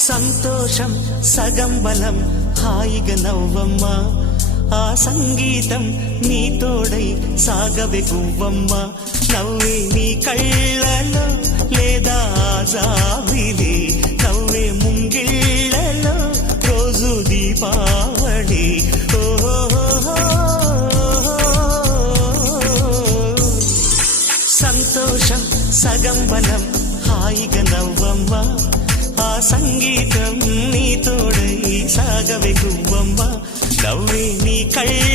సంతోషం సగం బలం హాయిగా నవ్వమ్మా ఆ సంగీతం నీ తోడై సాగవే గువ్వమ్మ నవ్వే నీ కళ్ళలో లేదా జాబిలి నవ్వే ముంగిళ్ళలో రోజు దీపావళి సంతోషం సగం బలం హాయిగా నవ్వమ్మ ఆ సంగీతం నీ తోడై సాగవే గువ్వమ్మ నవ్వే నీ కళ్ళ